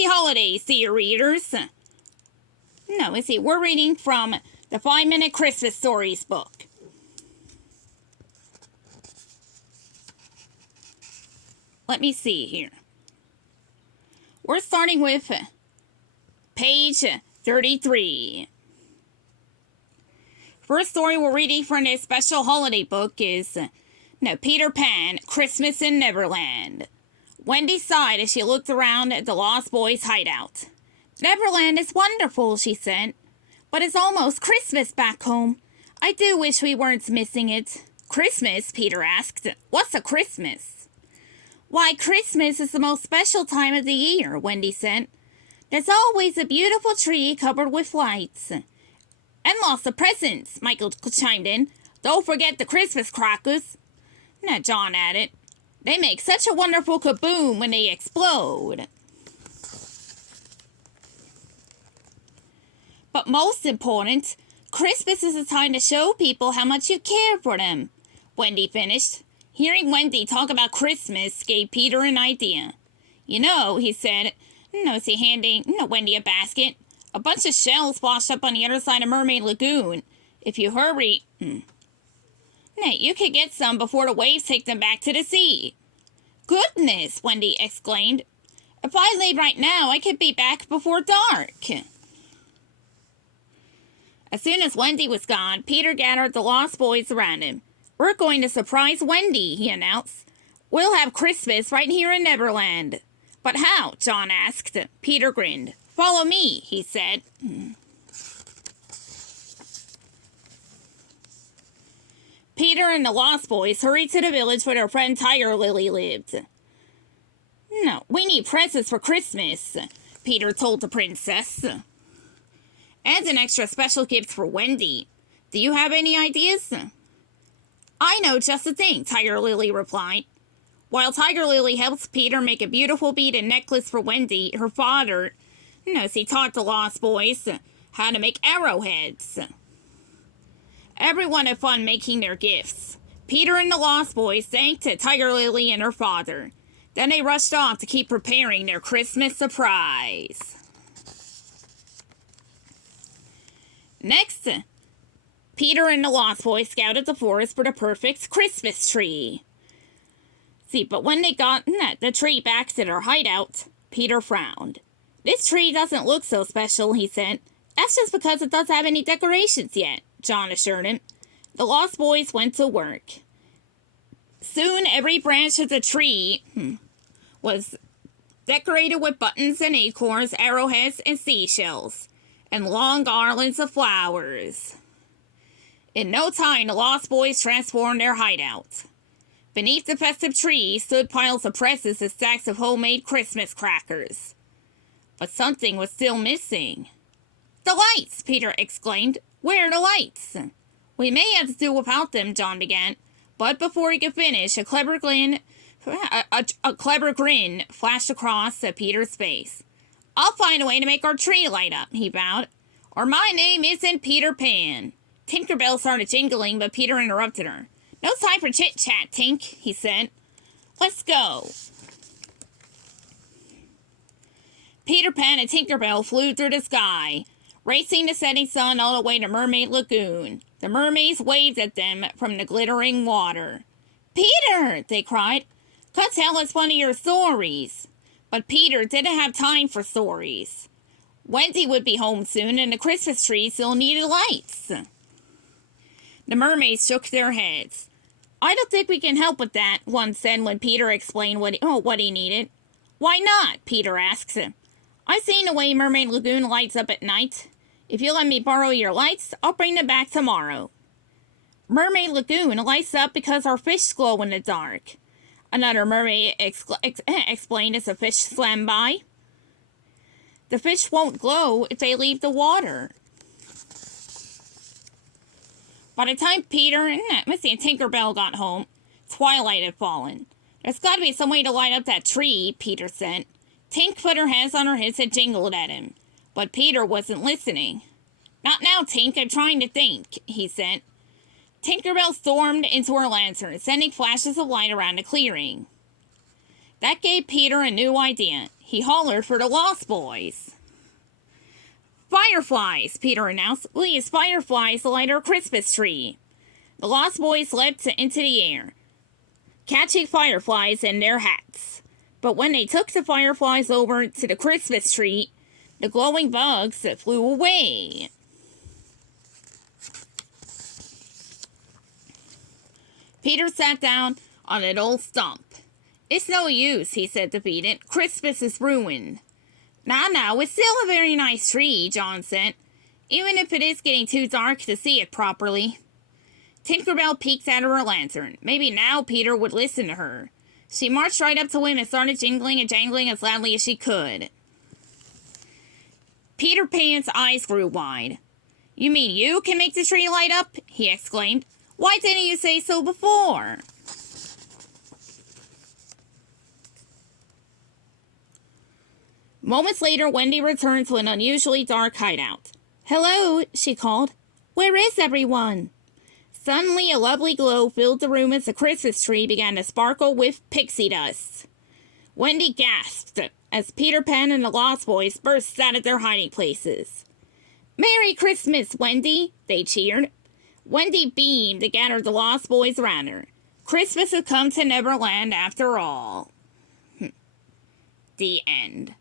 Happy holidays to your readers. No, let's see, we're reading from the 5-Minute Christmas Stories book. Let me see here. We're starting with page 33. First story we're reading from this special holiday book is Peter Pan, Christmas in Neverland. Wendy sighed as she looked around at the Lost Boys' hideout. Neverland is wonderful, she said, but it's almost Christmas back home. I do wish we weren't missing it. Christmas? Peter asked. What's a Christmas? Why, Christmas is the most special time of the year, Wendy said. There's always a beautiful tree covered with lights. And lots of presents, Michael chimed in. Don't forget the Christmas crackers. Now, John added, they make such a wonderful kaboom when they explode. But most important, Christmas is a time to show people how much you care for them, Wendy finished. Hearing Wendy talk about Christmas gave Peter an idea. You know, he said, handing Wendy a basket. A bunch of shells washed up on the other side of Mermaid Lagoon. If you hurry, you could get some before the waves take them back to the sea. Goodness, Wendy exclaimed. If I leave right now, I could be back before dark. As soon as Wendy was gone, Peter gathered the Lost Boys around him. We're going to surprise Wendy, he announced. We'll have Christmas right here in Neverland. But how? John asked. Peter grinned. Follow me, he said. Peter and the Lost Boys hurried to the village where their friend Tiger Lily lived. No, we need presents for Christmas, Peter told the princess. And an extra special gift for Wendy. Do you have any ideas? I know just the thing, Tiger Lily replied. While Tiger Lily helps Peter make a beautiful beaded necklace for Wendy, her father, he taught the Lost Boys how to make arrowheads. Everyone had fun making their gifts. Peter and the Lost Boys thanked Tiger Lily and her father. Then they rushed off to keep preparing their Christmas surprise. Next, Peter and the Lost Boys scouted the forest for the perfect Christmas tree. But when they got the tree back to their hideout, Peter frowned. This tree doesn't look so special, he said. That's just because it doesn't have any decorations yet, John assured him. The Lost Boys went to work. Soon every branch of the tree was decorated with buttons and acorns, arrowheads, and seashells, and long garlands of flowers. In no time, the Lost Boys transformed their hideout. Beneath the festive tree stood piles of presents and stacks of homemade Christmas crackers. But something was still missing. The lights, Peter exclaimed. Where are the lights? We may have to do without them, John began. But before he could finish, a clever grin flashed across Peter's face. I'll find a way to make our tree light up, he vowed. Or my name isn't Peter Pan. Tinkerbell started jingling, but Peter interrupted her. No time for chit-chat, Tink, he said. Let's go. Peter Pan and Tinkerbell flew through the sky, racing the setting sun all the way to Mermaid Lagoon. The mermaids waved at them from the glittering water. Peter, they cried, come tell us one of your stories. But Peter didn't have time for stories. Wendy would be home soon, and the Christmas tree still needed lights. The mermaids shook their heads. I don't think we can help with that, one said when Peter explained what he needed. Why not? Peter asked. I've seen the way Mermaid Lagoon lights up at night. If you let me borrow your lights, I'll bring them back tomorrow. Mermaid Lagoon lights up because our fish glow in the dark. Another mermaid explained as a fish swam by. The fish won't glow if they leave the water. By the time Peter and Tinkerbell got home, twilight had fallen. There's got to be some way to light up that tree, Peter said. Tink put her hands on her hips and jingled at him. But Peter wasn't listening. Not now, Tink, I'm trying to think, he said. Tinkerbell stormed into her lantern, sending flashes of light around the clearing. That gave Peter a new idea. he hollered for the Lost Boys. Fireflies, Peter announced. We'll use fireflies to light our Christmas tree. The Lost Boys leapt into the air, catching fireflies in their hats. But when they took the fireflies over to the Christmas tree, the glowing bugs flew away. Peter sat down on an old stump. It's no use, he said defeated. Christmas is ruined. Now, it's still a very nice tree, John said, even if it is getting too dark to see it properly. Tinkerbell peeked out of her lantern. Maybe now Peter would listen to her. She marched right up to him and started jingling and jangling as loudly as she could. Peter Pan's eyes grew wide. You mean you can make the tree light up? He exclaimed. Why didn't you say so before? Moments later, Wendy returned to an unusually dark hideout. Hello, she called. Where is everyone? Suddenly, a lovely glow filled the room as the Christmas tree began to sparkle with pixie dust. Wendy gasped as Peter Pan and the Lost Boys burst out of their hiding places. Merry Christmas, Wendy, they cheered. Wendy beamed to gather the Lost Boys around her. Christmas had come to Neverland after all. The end.